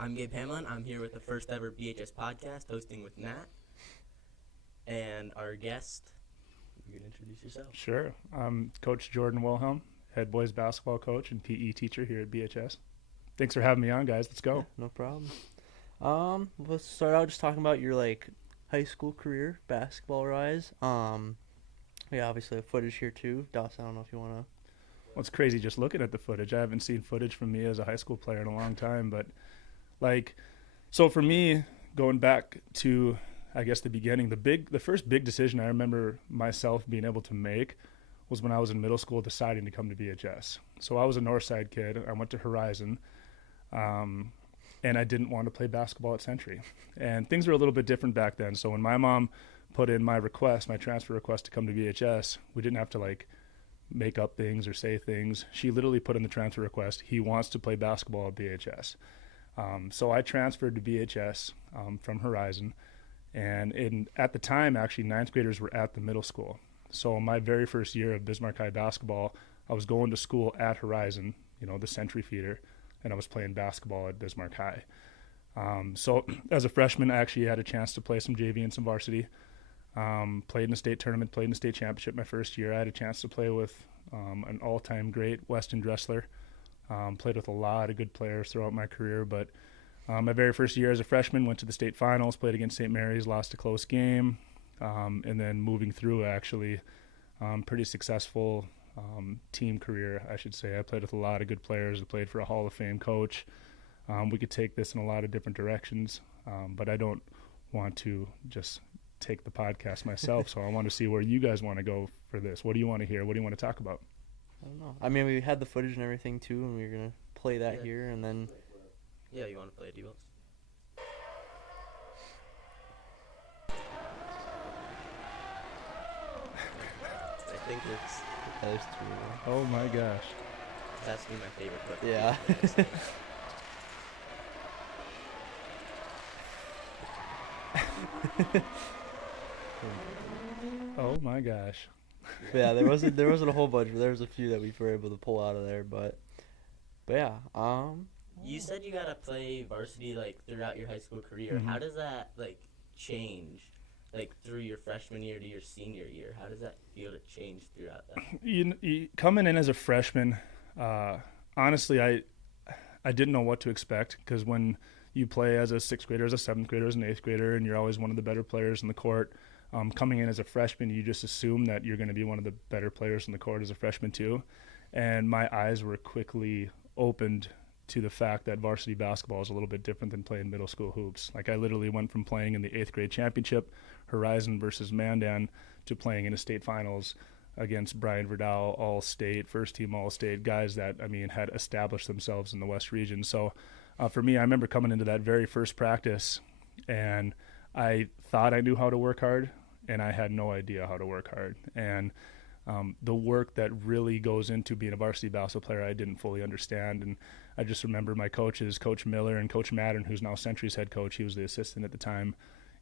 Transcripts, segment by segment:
I'm Gabe Hamlin. I'm here with the first ever BHS podcast, hosting with Nat. And our guest, you can introduce yourself. Sure. I'm Coach Jordan Wilhelm, head boys basketball coach and PE teacher here at BHS. Thanks for having me on, guys. Let's go. Yeah, no problem. Let's start out just talking about your high school career, basketball-wise. Obviously the footage here too. Dawson, I don't know if you want to. Well, it's crazy just looking at the footage. I haven't seen footage from me as a high school player in a long time, but so for me, going back to, I guess, the beginning, the first big decision I remember myself being able to make was when I was in middle school deciding to come to BHS. So I was a Northside kid. I went to Horizon, and I didn't want to play basketball at Century. And things were a little bit different back then. So when my mom put in my transfer request to come to BHS, we didn't have to make up things or say things. She literally put in the transfer request, he wants to play basketball at BHS. So I transferred to BHS from Horizon, and at the time, actually, ninth graders were at the middle school. So my very first year of Bismarck High basketball, I was going to school at Horizon, the Century feeder, and I was playing basketball at Bismarck High. So as a freshman, I actually had a chance to play some JV and some varsity. Played in a state tournament, played in a state championship my first year. I had a chance to play with an all-time great Weston Dressler. Played with a lot of good players throughout my career, but my very first year as a freshman, went to the state finals, played against St. Mary's, lost a close game, and then moving through actually pretty successful team career, I should say. I played with a lot of good players. I played for a Hall of Fame coach. We could take this in a lot of different directions, but I don't want to just take the podcast myself, so I want to see where you guys want to go for this. What do you want to hear? What do you want to talk about? I don't know. I mean, we had the footage and everything too, and we were gonna play that here, and then. Yeah, you want to play it, D-Wills? I think it's... There's two. Oh my gosh. That's be my favorite clip. Yeah. Oh my gosh. Yeah, there wasn't a whole bunch, but there was a few that we were able to pull out of there, but yeah. You said you got to play varsity throughout your high school career. Mm-hmm. How does that change through your freshman year to your senior year? How does that feel to change throughout that? You coming in as a freshman, honestly, I didn't know what to expect, because when you play as a sixth grader, as a seventh grader, as an eighth grader, and you're always one of the better players in the court, coming in as a freshman, you just assume that you're going to be one of the better players in the court as a freshman too. And my eyes were quickly opened to the fact that varsity basketball is a little bit different than playing middle school hoops. I literally went from playing in the 8th grade championship, Horizon versus Mandan, to playing in a state finals against Brian Verdal, all-state, first-team all-state, guys that, had established themselves in the West region. So for me, I remember coming into that very first practice, and I thought I knew how to work hard, and I had no idea how to work hard. And the work that really goes into being a varsity basketball player, I didn't fully understand. And I just remember my coaches, Coach Miller and Coach Maddern, who's now Century's head coach, he was the assistant at the time,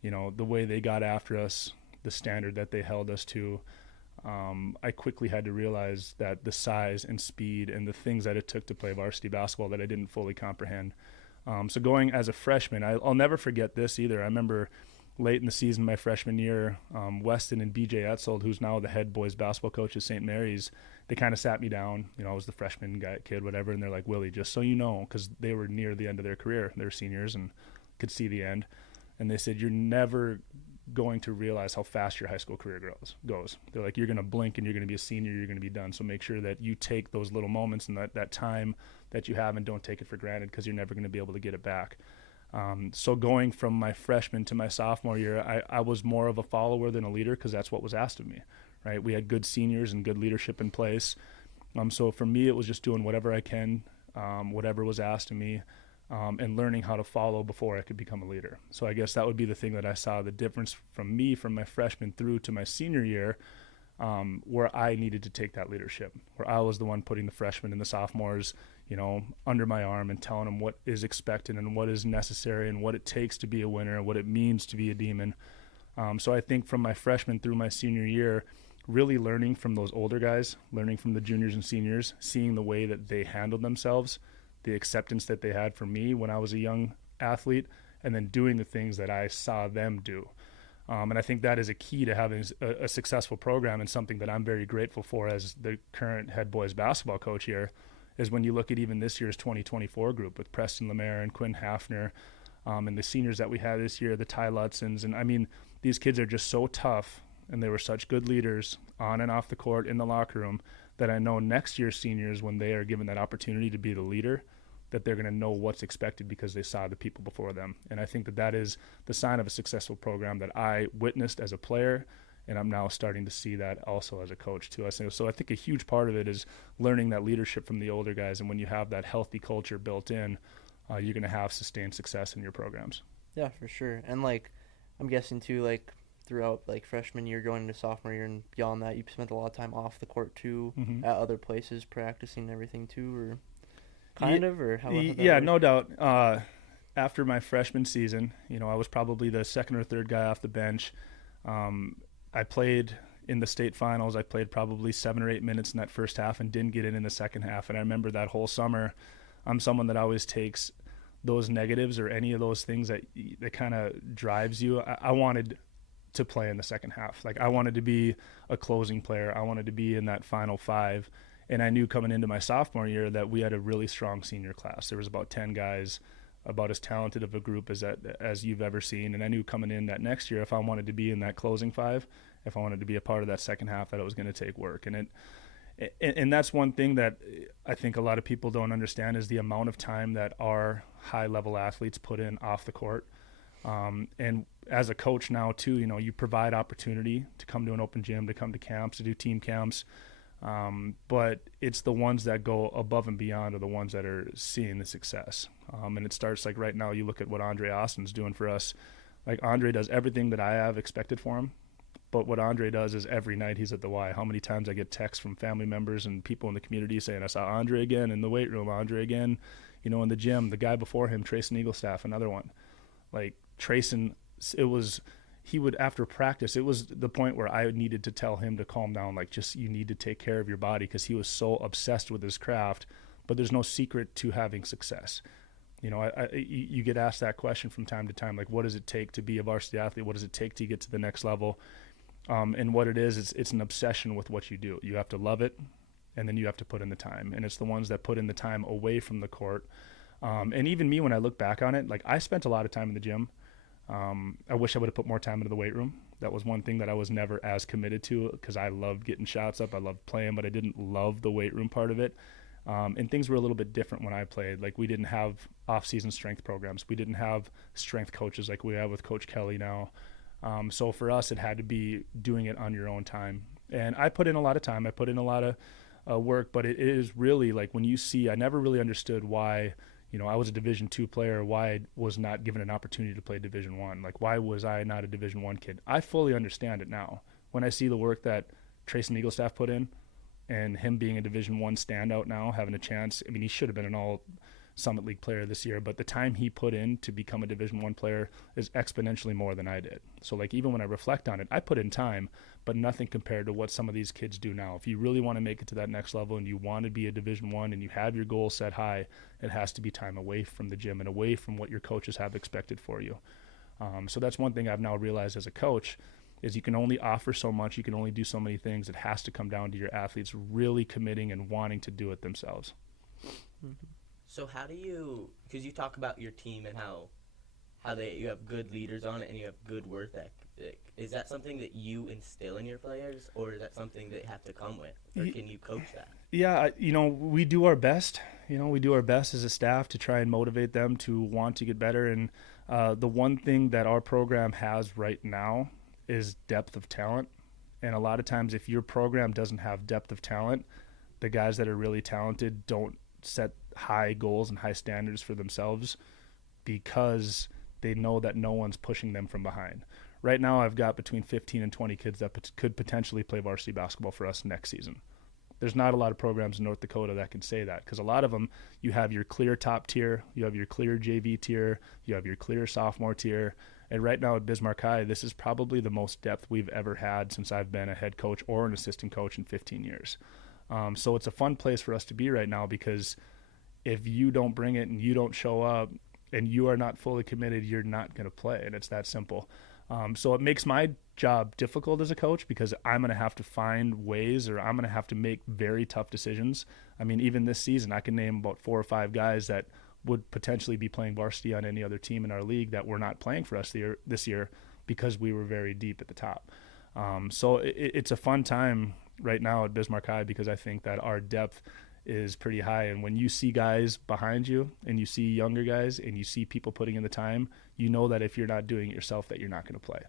the way they got after us, the standard that they held us to, I quickly had to realize that the size and speed and the things that it took to play varsity basketball that I didn't fully comprehend. So going as a freshman, I'll never forget this either. I remember late in the season, my freshman year, Weston and BJ Etzold, who's now the head boys basketball coach at St. Mary's, they kind of sat me down. I was the freshman kid, whatever, and they're like, Willie, just so you know, because they were near the end of their career. They were seniors and could see the end. And they said, you're never going to realize how fast your high school career goes. They're like, you're going to blink and you're going to be a senior, you're going to be done. So make sure that you take those little moments and that time that you have, and don't take it for granted, because you're never going to be able to get it back. So going from my freshman to my sophomore year, I was more of a follower than a leader, because that's what was asked of me, right? We had good seniors and good leadership in place. So for me, it was just doing whatever I can, whatever was asked of me, and learning how to follow before I could become a leader. So I guess that would be the thing that I saw the difference from me from my freshman through to my senior year, where I needed to take that leadership, where I was the one putting the freshmen and the sophomores, under my arm and telling them what is expected and what is necessary and what it takes to be a winner and what it means to be a demon. So I think from my freshman through my senior year, really learning from those older guys, learning from the juniors and seniors, seeing the way that they handled themselves, the acceptance that they had for me when I was a young athlete and then doing the things that I saw them do. And I think that is a key to having a successful program, and something that I'm very grateful for as the current head boys basketball coach here, is when you look at even this year's 2024 group with Preston Lemaire and Quinn Hafner, and the seniors that we had this year, the Ty Lutzens. And I mean, these kids are just so tough, and they were such good leaders on and off the court, in the locker room, that I know next year's seniors, when they are given that opportunity to be the leader, that they're going to know what's expected because they saw the people before them. And I think that that is the sign of a successful program that I witnessed as a player, and I'm now starting to see that also as a coach too. So I think a huge part of it is learning that leadership from the older guys, and when you have that healthy culture built in, you're going to have sustained success in your programs. Yeah, for sure. And like, I'm guessing too, like throughout like freshman year going into sophomore year and beyond that, you spent a lot of time off the court too, at other places practicing and everything too, or or how? Yeah, no doubt. After my freshman season, I was probably the second or third guy off the bench. I played in the state finals. I played probably 7 or 8 minutes in that first half and didn't get in the second half. And I remember that whole summer, I'm someone that always takes those negatives or any of those things that kind of drives you. I wanted to play in the second half. Like, I wanted to be a closing player. I wanted to be in that final five. And I knew coming into my sophomore year that we had a really strong senior class. There was about 10 guys, about as talented of a group as you've ever seen. And I knew coming in that next year, if I wanted to be in that closing five, if I wanted to be a part of that second half, that it was going to take work. And that's one thing that I think a lot of people don't understand, is the amount of time that our high-level athletes put in off the court. And as a coach now too, you provide opportunity to come to an open gym, to come to camps, to do team camps. But it's the ones that go above and beyond are the ones that are seeing the success. And it starts like right now, you look at what Andre Austin's doing for us. Like, Andre does everything that I have expected for him. But what Andre does is every night he's at the Y. How many times I get texts from family members and people in the community saying, I saw Andre again in the weight room, Andre again, in the gym. The guy before him, Trayson Eaglestaff, another one. Like, Trayson, he would, after practice, it was the point where I needed to tell him to calm down, like, just, you need to take care of your body, because he was so obsessed with his craft. But there's no secret to having success. You get asked that question from time to time, like, what does it take to be a varsity athlete? What does it take to get to the next level? And what it is, it's an obsession with what you do. You have to love it, and then you have to put in the time. And it's the ones that put in the time away from the court. And even me, when I look back on it, like, I spent a lot of time in the gym. I wish I would have put more time into the weight room. That was one thing that I was never as committed to, because I loved getting shots up. I loved playing, but I didn't love the weight room part of it. And things were a little bit different when I played. Like, we didn't have off-season strength programs. We didn't have strength coaches like we have with Coach Kelly now. So for us, it had to be doing it on your own time. And I put in a lot of time. I put in a lot of work, but it is really like, when you see, I never really understood why, I was a Division II player, why I was not given an opportunity to play Division I. Like, why was I not a Division I kid? I fully understand it now. When I see the work that Trayson Eaglestaff put in, and him being a Division I standout now, having a chance. I mean, he should have been an all Summit League player this year, but the time he put in to become a Division I player is exponentially more than I did. So, like, even when I reflect on it, I put in time, but nothing compared to what some of these kids do now. If you really want to make it to that next level and you want to be a Division I and you have your goals set high, it has to be time away from the gym and away from what your coaches have expected for you. So that's one thing I've now realized as a coach, is you can only offer so much, you can only do so many things. It has to come down to your athletes really committing and wanting to do it themselves. Mm-hmm. So how do you, because you talk about your team and how you have good leaders on it and you have good work ethic. Is that something that you instill in your players, or is that something that you have to come with, or can you coach that? Yeah, we do our best. We do our best as a staff to try and motivate them to want to get better. And the one thing that our program has right now is depth of talent. And a lot of times, if your program doesn't have depth of talent, the guys that are really talented don't set high goals and high standards for themselves, because they know that no one's pushing them from behind. Right now, I've got between 15 and 20 kids that could potentially play varsity basketball for us next season. There's not a lot of programs in North Dakota that can say that, because a lot of them, you have your clear top tier, you have your clear JV tier, you have your clear sophomore tier. And right now at Bismarck High, this is probably the most depth we've ever had since I've been a head coach or an assistant coach in 15 years. So it's a fun place for us to be right now, because if you don't bring it and you don't show up, and you are not fully committed, you're not going to play, and it's that simple. So it makes my job difficult as a coach because I'm going to have to find ways, or I'm going to have to make very tough decisions. I mean, even this season, I can name about 4 or 5 guys that would potentially be playing varsity on any other team in our league that were not playing for us this year because we were very deep at the top. So it's a fun time right now at Bismarck High because I think that our depth is pretty high. And when you see guys behind you and you see younger guys and you see people putting in the time, you know that if you're not doing it yourself, that you're not going to play.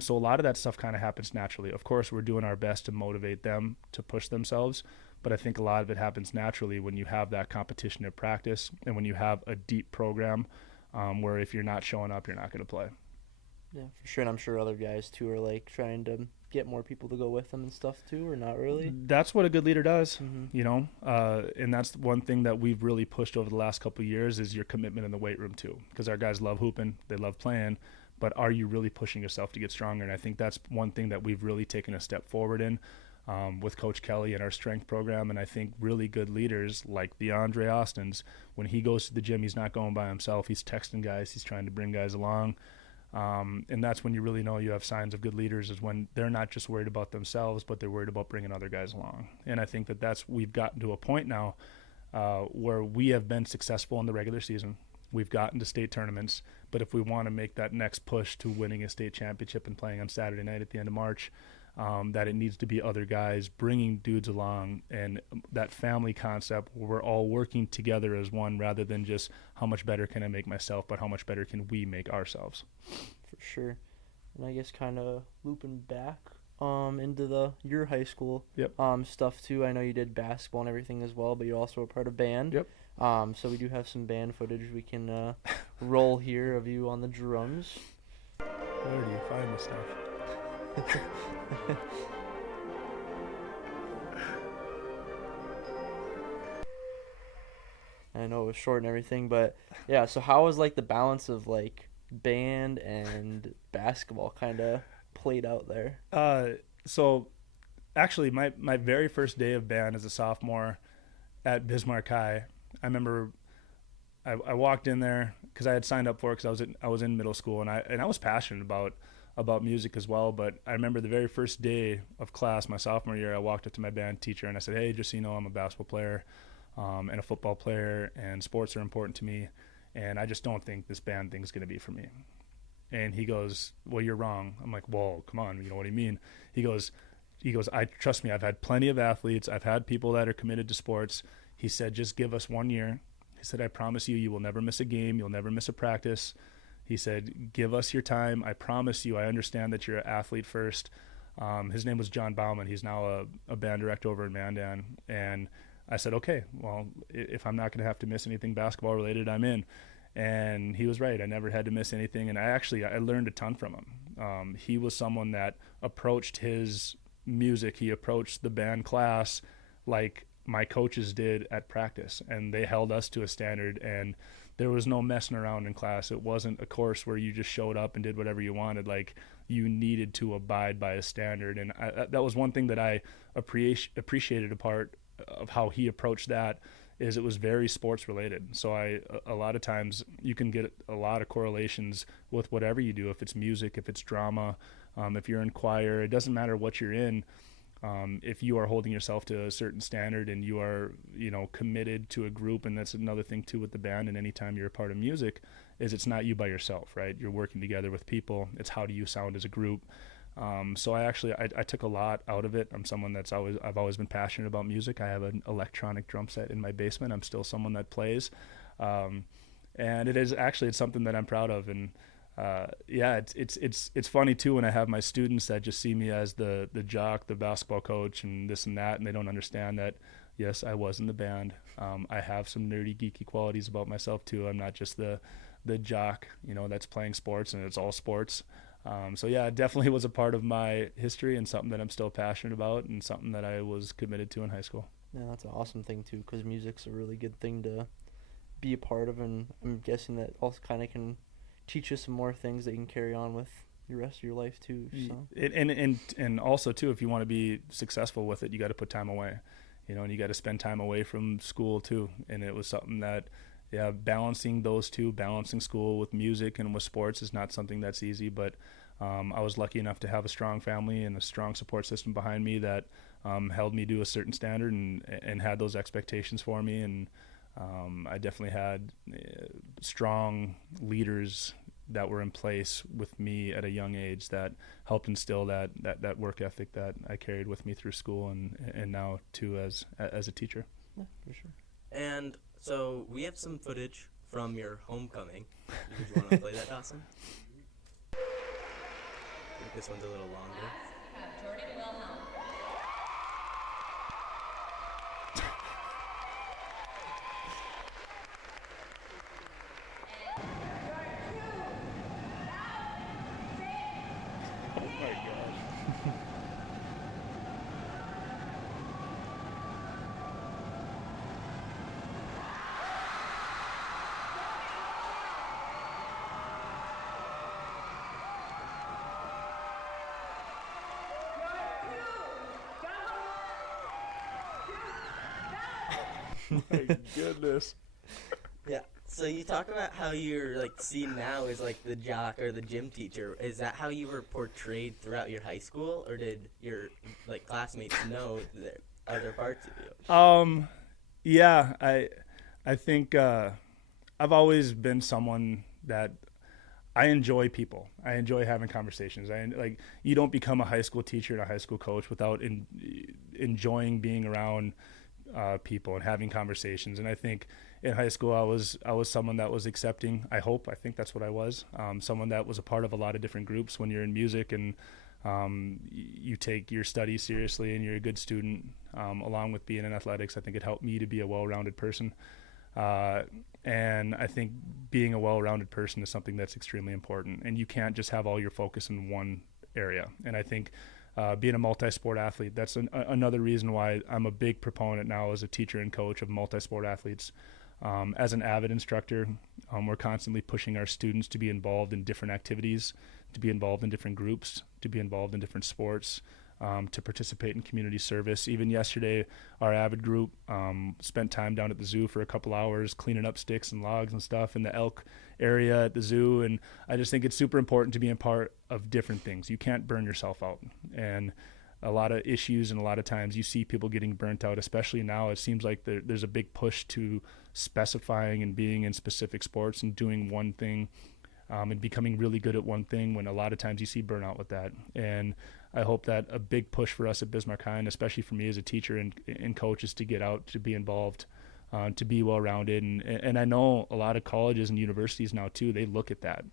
So a lot of that stuff kind of happens naturally. Of course, we're doing our best to motivate them to push themselves, but I think a lot of it happens naturally when you have that competition at practice and when you have a deep program where if you're not showing up, you're not going to play. Yeah, for sure. And I'm sure other guys, too, are, like, trying to get more people to go with them and stuff, too, or not really? That's what a good leader does, you know, and that's one thing that we've really pushed over the last couple of years is your commitment in the weight room, too, because our guys love hooping, they love playing, but are you really pushing yourself to get stronger? And I think that's one thing that we've really taken a step forward in with Coach Kelly and our strength program. And I think really good leaders like the Andre Austins, when he goes to the gym, he's not going by himself. He's texting guys. He's trying to bring guys along. And that's when you really know you have signs of good leaders, is when they're not just worried about themselves, but they're worried about bringing other guys along. And I think that we've gotten to a point now where we have been successful in the regular season. We've gotten to state tournaments, but if we want to make that next push to winning a state championship and playing on Saturday night at the end of March, that it needs to be other guys bringing dudes along, and that family concept where we're all working together as one rather than just how much better can I make myself, but how much better can we make ourselves. For sure. And I guess kind of looping back into your high school stuff too. I know you did basketball and everything as well, but you also were part of band. Yep. So we do have some band footage we can roll here of you on the drums. Where do you find this stuff? I know it was short and everything, but yeah, so how was like the balance of like band and basketball kind of played out there? So actually my very first day of band as a sophomore at Bismarck High, I remember I walked in there because I had signed up for it because I was in middle school, and I was passionate about music as well. But I remember the very first day of class, my sophomore year, I walked up to my band teacher and I said, "Hey, just so you know, I'm a basketball player and a football player, and sports are important to me, and I just don't think this band thing is going to be for me." And he goes, "Well, you're wrong." I'm like, "Well, come on, you know what I mean?" He goes, "I trust me. I've had plenty of athletes. I've had people that are committed to sports." He said, "Just give us 1 year." He said, "I promise you, you will never miss a game. You'll never miss a practice." He said, "Give us your time. I promise you, I understand that you're an athlete first." His name was John Bauman. He's now a band director over in Mandan. And I said, "Okay, well, if I'm not going to have to miss anything basketball related, I'm in." And he was right. I never had to miss anything. And I learned a ton from him. He was someone that approached his music. He approached the band class like my coaches did at practice, and they held us to a standard, and there was no messing around in class. It wasn't a course where you just showed up and did whatever you wanted. Like, you needed to abide by a standard. And that was one thing that I appreciated a part of how he approached that, is it was very sports related. So a lot of times you can get a lot of correlations with whatever you do, if it's music, if it's drama, if you're in choir, it doesn't matter what you're in. If you are holding yourself to a certain standard and you are, committed to a group, and that's another thing too with the band, and anytime you're a part of music, is it's not you by yourself, right? You're working together with people. It's how do you sound as a group. So I took a lot out of it. I'm someone I've always been passionate about music. I have an electronic drum set in my basement. I'm still someone that plays. And it's something that I'm proud of. And it's funny too when I have my students that just see me as the jock, the basketball coach, and this and that, and they don't understand that, yes, I was in the band. I have some nerdy, geeky qualities about myself too. I'm not just the jock, that's playing sports, and it's all sports. So yeah, it definitely was a part of my history and something that I'm still passionate about and something that I was committed to in high school. Yeah, that's an awesome thing too, because music's a really good thing to be a part of, and I'm guessing that also kind of can teach you some more things that you can carry on with the rest of your life too. So. And also too, if you want to be successful with it, you got to put time away, and you got to spend time away from school too. And it was something that balancing those two, balancing school with music and with sports is not something that's easy, but I was lucky enough to have a strong family and a strong support system behind me that held me to a certain standard and had those expectations for me. And I definitely had strong leaders that were in place with me at a young age that helped instill that work ethic that I carried with me through school and now too as a teacher. Yeah, for sure. And so we have some footage from your homecoming. Did you want to play that, Dawson? I think this one's a little longer. Jordan Wilhelm. Oh my gosh. My goodness. Yeah. So you talk about how you're like seen now as like the jock or the gym teacher. Is that how you were portrayed throughout your high school, or did your like classmates know the other parts of you? Yeah, I think I've always been someone that I enjoy people. I enjoy having conversations. You don't become a high school teacher and a high school coach without enjoying being around people and having conversations. And I think in high school I was someone that was accepting. I think that's what I was. Someone that was a part of a lot of different groups. When you're in music and you take your studies seriously and you're a good student, along with being in athletics, I think it helped me to be a well-rounded person. And I think being a well-rounded person is something that's extremely important. And you can't just have all your focus in one area. And I think being a multi-sport athlete, that's another reason why I'm a big proponent now as a teacher and coach of multi-sport athletes. As an avid instructor, we're constantly pushing our students to be involved in different activities, to be involved in different groups, to be involved in different sports, to participate in community service. Even yesterday, our avid group spent time down at the zoo for a couple hours cleaning up sticks and logs and stuff in the elk area at the zoo. And I just think it's super important to be a part of different things. You can't burn yourself out. And a lot of issues and a lot of times you see people getting burnt out, especially now. It seems like there's a big push to specifying and being in specific sports and doing one thing and becoming really good at one thing, when a lot of times you see burnout with that. And I hope that a big push for us at Bismarck High, and especially for me as a teacher and coach, is to get out, to be involved, to be well-rounded. And I know a lot of colleges and universities now too, they look at that.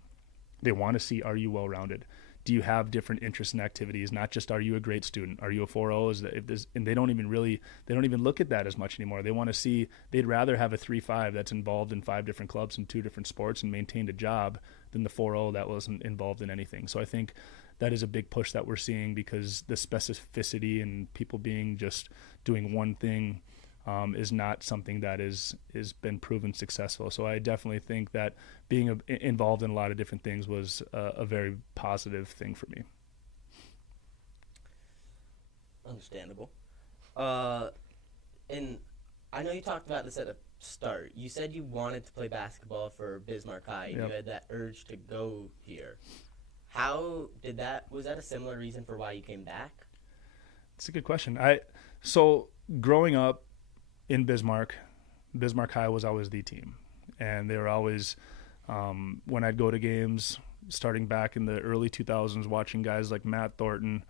They want to see, are you well-rounded? Do you have different interests and activities? Not just, are you a great student? Are you a 4.0? And they don't even look at that as much anymore. They want to see, they'd rather have a 3.5 that's involved in 5 different clubs and 2 different sports and maintained a job than the 4.0 that wasn't involved in anything. So I think that is a big push that we're seeing, because the specificity and people being just doing one thing is not something that is been proven successful. So I definitely think that being involved in a lot of different things was a very positive thing for me. Understandable. And I know you talked about this at the start. You said you wanted to play basketball for Bismarck High, and Yep. you had that urge to go here. Was that a similar reason for why you came back? It's a good question. So growing up in Bismarck High was always the team. And they were always, when I'd go to games, starting back in the early 2000s, watching guys like Matt Thornton,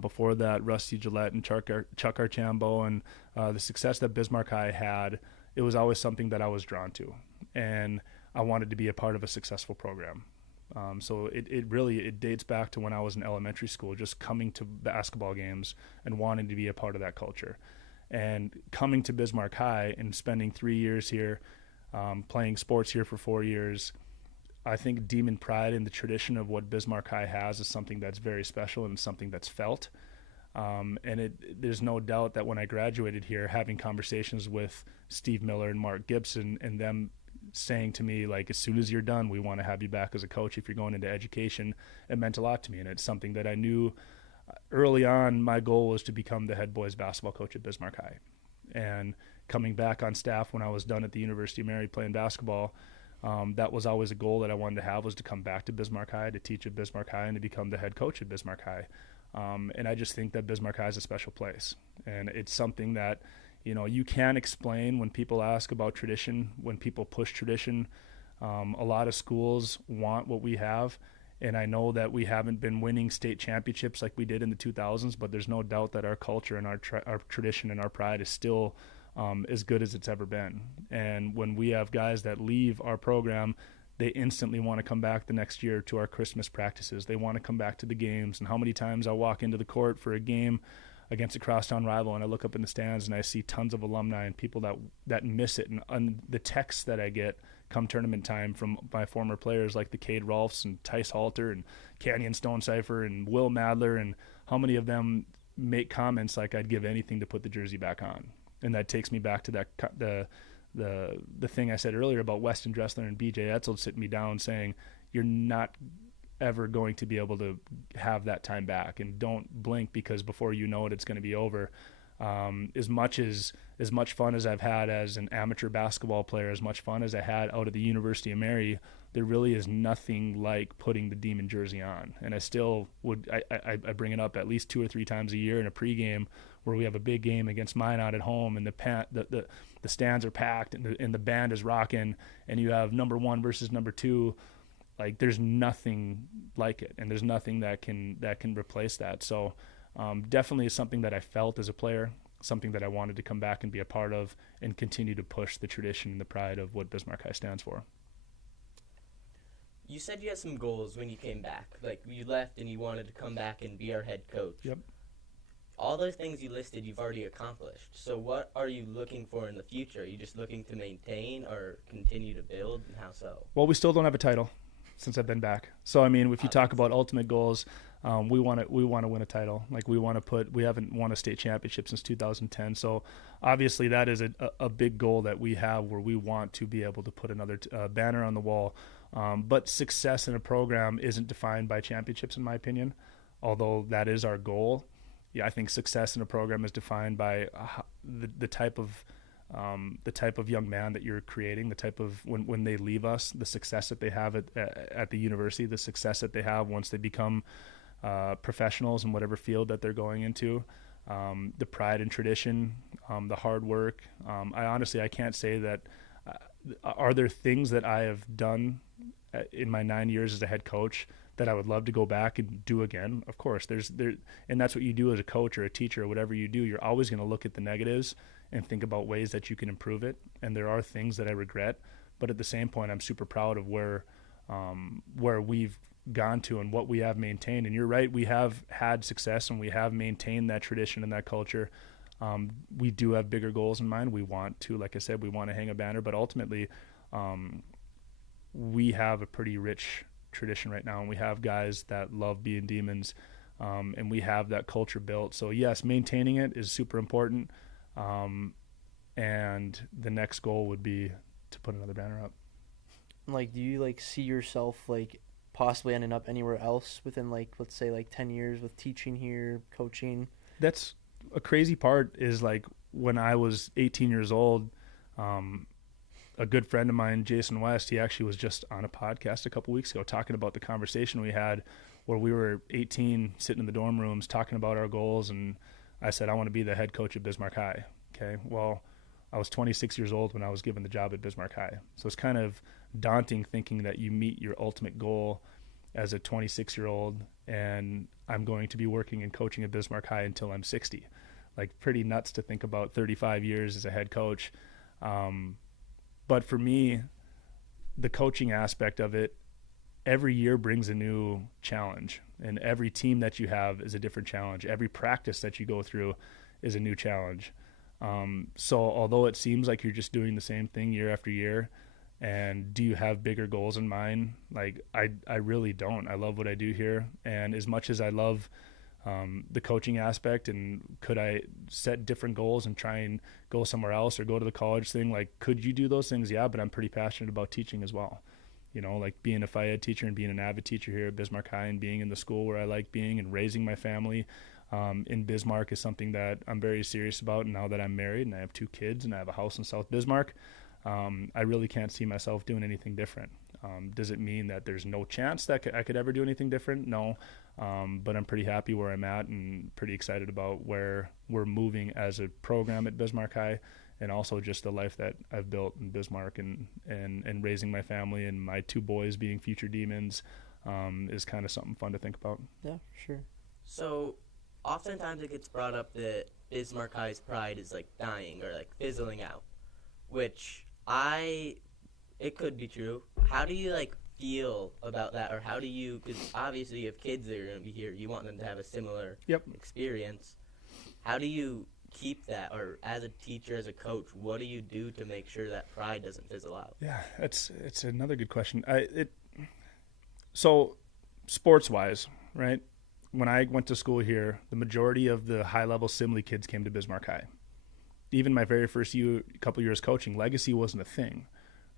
before that, Rusty Gillette and Chuck Archambault, and the success that Bismarck High had, it was always something that I was drawn to. And I wanted to be a part of a successful program. So it dates back to when I was in elementary school, just coming to basketball games and wanting to be a part of that culture. And coming to Bismarck High and spending 3 years here, playing sports here for 4 years, I think Demon Pride and the tradition of what Bismarck High has is something that's very special and something that's felt. And there's no doubt that when I graduated here, having conversations with Steve Miller and Mark Gibson and them saying to me, like, as soon as you're done, we want to have you back as a coach if you're going into education, it meant a lot to me. And it's something that I knew early on. My goal was to become the head boys basketball coach at Bismarck High. And coming back on staff when I was done at the University of Mary playing basketball, that was always a goal that I wanted to have, was to come back to Bismarck High, to teach at Bismarck High, and to become the head coach at Bismarck High. And I just think that Bismarck High is a special place. And it's something that, you know, you can't explain when people ask about tradition, when people push tradition. A lot of schools want what we have. And I know that we haven't been winning state championships like we did in the 2000s, but there's no doubt that our culture and our tradition and our pride is still as good as it's ever been. And when we have guys that leave our program, they instantly want to come back the next year to our Christmas practices. They want to come back to the games. And how many times I walk into the court for a game against a crosstown rival, and I look up in the stands and I see tons of alumni and people that miss it. And the texts that I get come tournament time from my former players like the Cade Rolfs and Tice Halter and Canyon Stonecipher and Will Madler, and how many of them make comments like, I'd give anything to put the jersey back on. And that takes me back to the thing I said earlier about Weston Dressler and BJ Etzel sitting me down saying, you're not ever going to be able to have that time back, and don't blink, because before you know it, it's going to be over. As much fun as I've had as an amateur basketball player, as much fun as I had out at the University of Mary, there really is nothing like putting the Demon jersey on. And I still I bring it up at least 2 or 3 times a year in a pregame where we have a big game against Minot at home, and the stands are packed and the band is rocking, and you have number 1 versus number 2. Like, there's nothing like it, and there's nothing that can replace that. So definitely is something that I felt as a player, something that I wanted to come back and be a part of and continue to push the tradition and the pride of what Bismarck High stands for. You said you had some goals when you came back. Like, you left and you wanted to come back and be our head coach. Yep. All those things you listed, you've already accomplished. So what are you looking for in the future? Are you just looking to maintain or continue to build, and how so? Well, we still don't have a title since I've been back. So, I mean, if you talk about ultimate goals, we want to win a title. Like, we haven't won a state championship since 2010. So obviously that is a big goal that we have, where we want to be able to put another banner on the wall. But success in a program isn't defined by championships, in my opinion, although that is our goal. Yeah, I think success in a program is defined by the type of young man that you're creating, the type of when they leave us, the success that they have at the university, the success that they have once they become professionals in whatever field that they're going into, the pride and tradition, the hard work. I can't say that. Are there things that I have done in my 9 years as a head coach that I would love to go back and do again? Of course, and that's what you do as a coach or a teacher or whatever you do. You're always going to look at the negatives and think about ways that you can improve it. And there are things that I regret, but at the same point, I'm super proud of where we've gone to and what we have maintained. And you're right, we have had success and we have maintained that tradition and that culture. We do have bigger goals in mind. We want to, like I said, we want to hang a banner, but ultimately, we have a pretty rich tradition right now, and we have guys that love being Demons, and we have that culture built. So yes, maintaining it is super important. And the next goal would be to put another banner up. Like, do you see yourself possibly ending up anywhere else within let's say 10 years with teaching here, coaching? That's a crazy part is when I was 18 years old, a good friend of mine, Jason West, he actually was just on a podcast a couple weeks ago talking about the conversation we had where we were 18 sitting in the dorm rooms talking about our goals. And I said, I want to be the head coach at Bismarck High. Okay. Well, I was 26 years old when I was given the job at Bismarck High. So it's kind of daunting thinking that you meet your ultimate goal as a 26-year-old and I'm going to be working and coaching at Bismarck High until I'm 60. Pretty nuts to think about 35 years as a head coach. But for me, the coaching aspect of it, every year brings a new challenge, and every team that you have is a different challenge. Every practice that you go through is a new challenge. So although it seems like you're just doing the same thing year after year, and do you have bigger goals in mind? I really don't. I love what I do here, and as much as I love the coaching aspect, and could I set different goals and try and go somewhere else or go to the college thing? Could you do those things? Yeah, but I'm pretty passionate about teaching as well. Being a phy ed teacher and being an avid teacher here at Bismarck High and being in the school where I like being and raising my family, in Bismarck is something that I'm very serious about. And now that I'm married and I have 2 kids and I have a house in South Bismarck, I really can't see myself doing anything different. Does it mean that there's no chance that I could ever do anything different? No. But I'm pretty happy where I'm at and pretty excited about where we're moving as a program at Bismarck High, and also just the life that I've built in Bismarck and raising my family and my 2 boys being future demons is kind of something fun to think about. Yeah, sure. So, oftentimes it gets brought up that Bismarck High's pride is like dying or like fizzling out, which it could be true. How do you like feel about that, or how do you, because obviously you have kids that are going to be here, you want them to have a similar experience. How do you keep that, or as a teacher, as a coach, what do you do to make sure that pride doesn't fizzle out? Yeah, it's another good question. So sports-wise, right, when I went to school here, the majority of the high-level Simley kids came to Bismarck High. Even my very first couple years coaching, legacy wasn't a thing,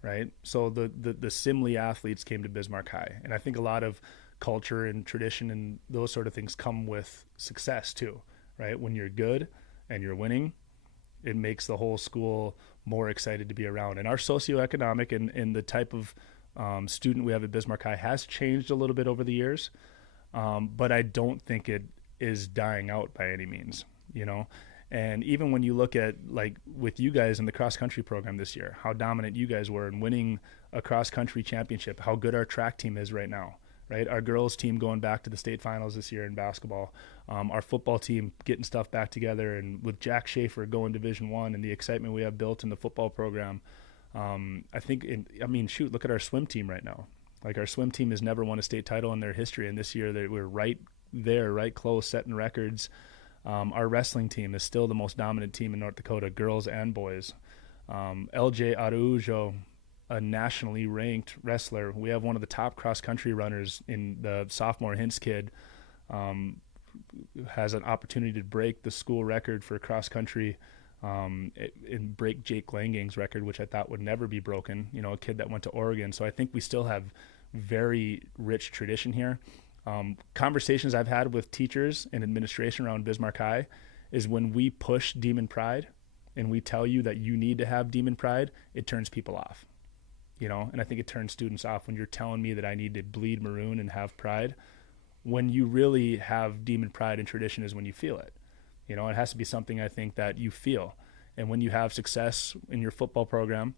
right? So the Simley athletes came to Bismarck High. And I think a lot of culture and tradition and those sort of things come with success too, right? When you're good and you're winning, it makes the whole school more excited to be around. And our socioeconomic and the type of student we have at Bismarck High has changed a little bit over the years, but I don't think it is dying out by any means, you know? And even when you look at, like, with you guys in the cross-country program this year, how dominant you guys were in winning a cross-country championship, how good our track team is right now, right? Our girls team going back to the state finals this year in basketball, our football team getting stuff back together, and with Jack Schaefer going Division I and the excitement we have built in the football program, I think, look at our swim team right now. Like, our swim team has never won a state title in their history, and this year we're right there, right close, setting records. Our wrestling team is still the most dominant team in North Dakota, girls and boys. LJ Araujo, a nationally ranked wrestler. We have one of the top cross-country runners in the sophomore Hintz kid, has an opportunity to break the school record for cross-country and break Jake Langang's record, which I thought would never be broken, you know, a kid that went to Oregon. So I think we still have very rich tradition here. Conversations I've had with teachers and administration around Bismarck High is when we push demon pride and we tell you that you need to have demon pride, it turns people off, you know, and I think it turns students off when you're telling me that I need to bleed maroon and have pride. When you really have demon pride and tradition is when you feel it. You know, it has to be something I think that you feel. And when you have success in your football program,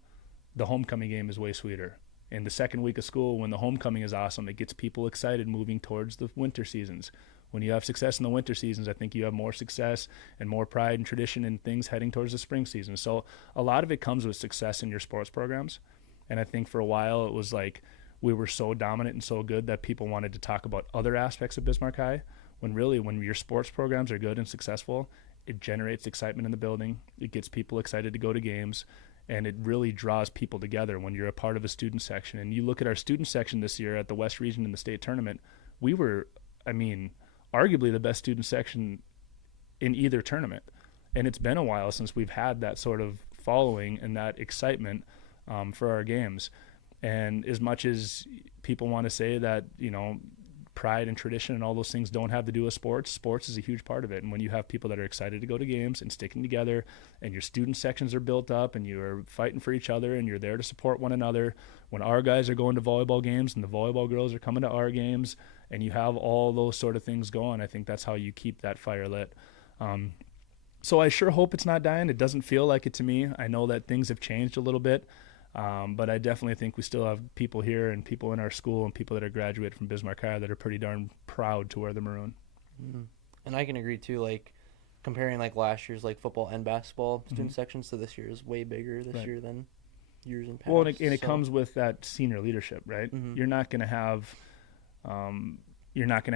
the homecoming game is way sweeter. In the second week of school, when the homecoming is awesome, it gets people excited moving towards the winter seasons. When you have success in the winter seasons, I think you have more success and more pride and tradition and things heading towards the spring season. So a lot of it comes with success in your sports programs. And I think for a while it was like we were so dominant and so good that people wanted to talk about other aspects of Bismarck High, when really when your sports programs are good and successful, it generates excitement in the building. It gets people excited to go to games. And it really draws people together when you're a part of a student section. And you look at our student section this year at the West Region in the state tournament, we were, arguably the best student section in either tournament. And it's been a while since we've had that sort of following and that excitement for our games. And as much as people want to say that, you know, pride and tradition and all those things don't have to do with sports, sports is a huge part of it. And when you have people that are excited to go to games and sticking together, and your student sections are built up and you're fighting for each other and you're there to support one another, when our guys are going to volleyball games and the volleyball girls are coming to our games, and you have all those sort of things going, I think that's how you keep that fire lit. So I sure hope it's not dying. It doesn't feel like it to me. I know that things have changed a little bit. But I definitely think we still have people here and people in our school and people that are graduated from Bismarck High that are pretty darn proud to wear the maroon. Mm-hmm. And I can agree too, like comparing like last year's like football and basketball student sections to this year is way bigger this year than years in past. Well, and it comes with that senior leadership, right? Mm-hmm. You're not going to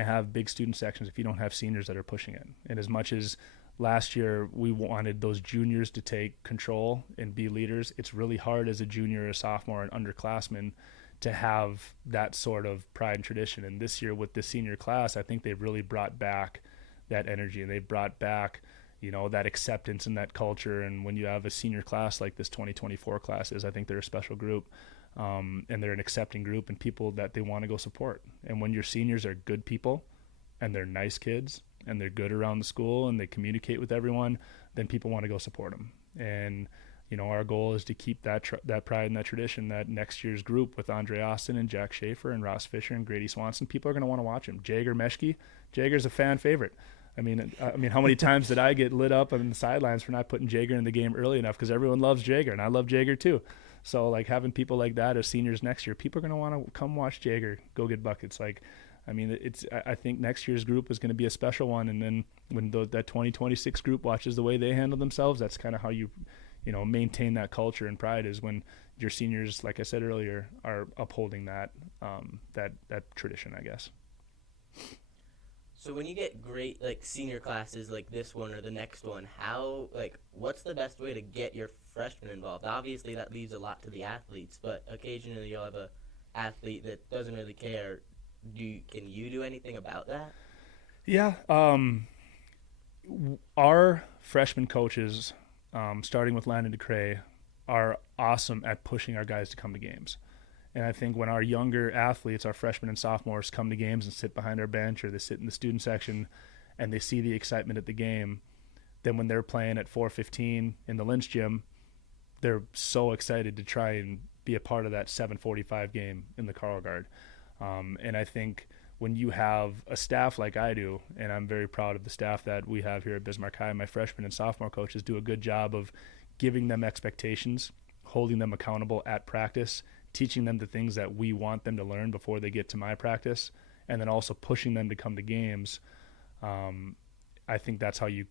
have big student sections if you don't have seniors that are pushing it. And as much as last year we wanted those juniors to take control and be leaders, it's really hard as a junior, a sophomore, an underclassman to have that sort of pride and tradition. And this year with the senior class, I think they've really brought back that energy, and they've brought back, you know, that acceptance and that culture. And when you have a senior class like this 2024 class is, I think they're a special group, and they're an accepting group and people that they want to go support. And when your seniors are good people and they're nice kids and they're good around the school and they communicate with everyone, then people want to go support them. And our goal is to keep that pride and that tradition, that next year's group with Andre Austin and Jack Schaefer and Ross Fisher and Grady Swanson, people are going to want to watch him. Jager Meshke, Jager's a fan favorite. I mean, how many times did I get lit up on the sidelines for not putting Jager in the game early enough? Because everyone loves Jager, and I love Jager too. So, like, having people like that as seniors next year, people are going to want to come watch Jager go get buckets. Like, I mean, I think next year's group is going to be a special one. And then when that 2026 group watches the way they handle themselves, that's kind of how you maintain that culture and pride, is when your seniors, like I said earlier, are upholding that tradition, I guess. So when you get great, like, senior classes like this one or the next one, what's the best way to get your freshmen involved? Obviously, that leaves a lot to the athletes, but occasionally you'll have a athlete that doesn't really care. Can you do anything about that? Yeah. Our freshman coaches, starting with Landon DeCray, are awesome at pushing our guys to come to games. And I think when our younger athletes, our freshmen and sophomores, come to games and sit behind our bench or they sit in the student section and they see the excitement at the game, then when they're playing at 4:15 in the Lynch gym, they're so excited to try and be a part of that 7:45 game in the Carl Guard. And I think when you have a staff like I do, and I'm very proud of the staff that we have here at Bismarck High, my freshman and sophomore coaches do a good job of giving them expectations, holding them accountable at practice, teaching them the things that we want them to learn before they get to my practice, and then also pushing them to come to games. I think that's how you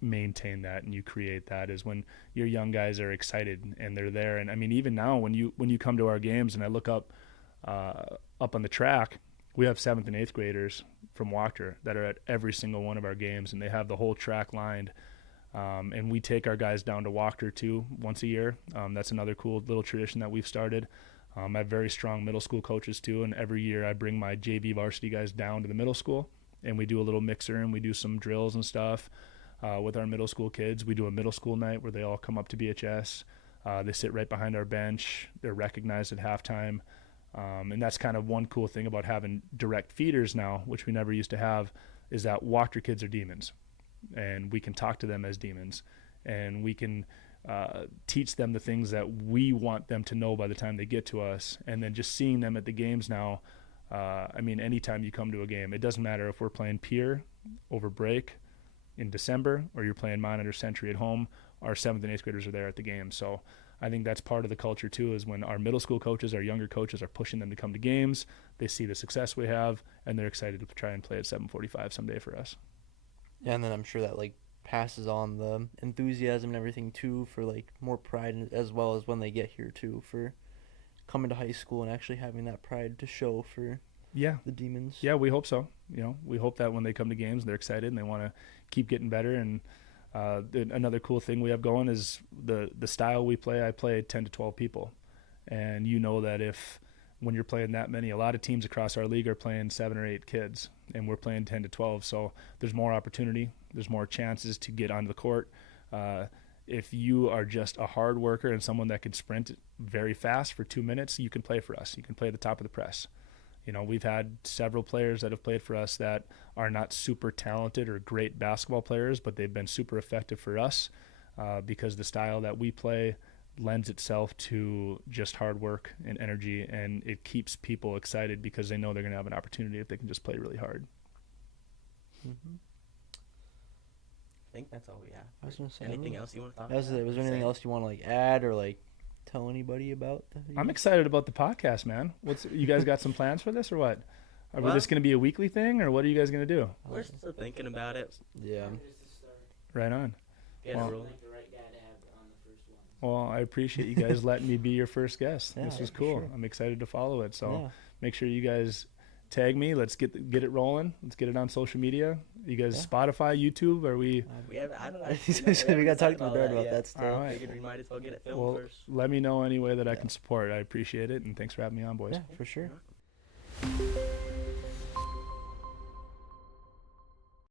maintain that and you create that, is when your young guys are excited and they're there. And I mean, even now when you come to our games and I look up on the track, we have 7th and 8th graders from Wachter that are at every single one of our games, and they have the whole track lined. And we take our guys down to Wachter too once a year. That's another cool little tradition that we've started. I have very strong middle school coaches too, and every year I bring my JV varsity guys down to the middle school, and we do a little mixer and we do some drills and stuff with our middle school kids. We do a middle school night where they all come up to BHS. They sit right behind our bench. They're recognized at halftime. And that's kind of one cool thing about having direct feeders now, which we never used to have, is that Wachter kids are demons. And we can talk to them as demons. And we can teach them the things that we want them to know by the time they get to us. And then just seeing them at the games now, I mean, anytime you come to a game, it doesn't matter if we're playing Pier over break in December or you're playing Monitor Century at home, our 7th and 8th graders are there at the game. So I think that's part of the culture too, is when our middle school coaches, our younger coaches are pushing them to come to games, they see the success we have, and they're excited to try and play at 7:45 someday for us. Yeah, and then I'm sure that like passes on the enthusiasm and everything too, for like more pride, as well as when they get here too, for coming to high school and actually having that pride to show for the Demons. Yeah, we hope so. We hope that when they come to games, they're excited and they want to keep getting better. And another cool thing we have going is the style we play. I play 10 to 12 people, and that when you're playing that many, a lot of teams across our league are playing 7 or 8 kids, and we're playing 10 to 12. So there's more opportunity. There's more chances to get onto the court. If you are just a hard worker and someone that can sprint very fast for 2 minutes, you can play for us. You can play at the top of the press. We've had several players that have played for us that are not super talented or great basketball players, but they've been super effective for us because the style that we play lends itself to just hard work and energy, and it keeps people excited because they know they're going to have an opportunity if they can just play really hard. Mm-hmm. I think that's all we have. I was going to say, anything else you want to talk about? Was there anything else you want to add or tell anybody about? I'm excited about the podcast, man. You guys got some plans for this or what? Are this going to be a weekly thing, or what are you guys going to do? We're still thinking about it. Yeah. Right on. Get it rolling. Well, I appreciate you guys letting me be your first guest. This was cool. Sure. I'm excited to follow it. So make sure you guys tag me. Let's get it rolling. Let's get it on social media. You guys, Spotify, YouTube, are we? I don't know. We got to talk to Brad about that stuff. All right. Figured we might as well get it filmed first. Let me know any way that I can support. I appreciate it, and thanks for having me on, boys. Yeah, for sure.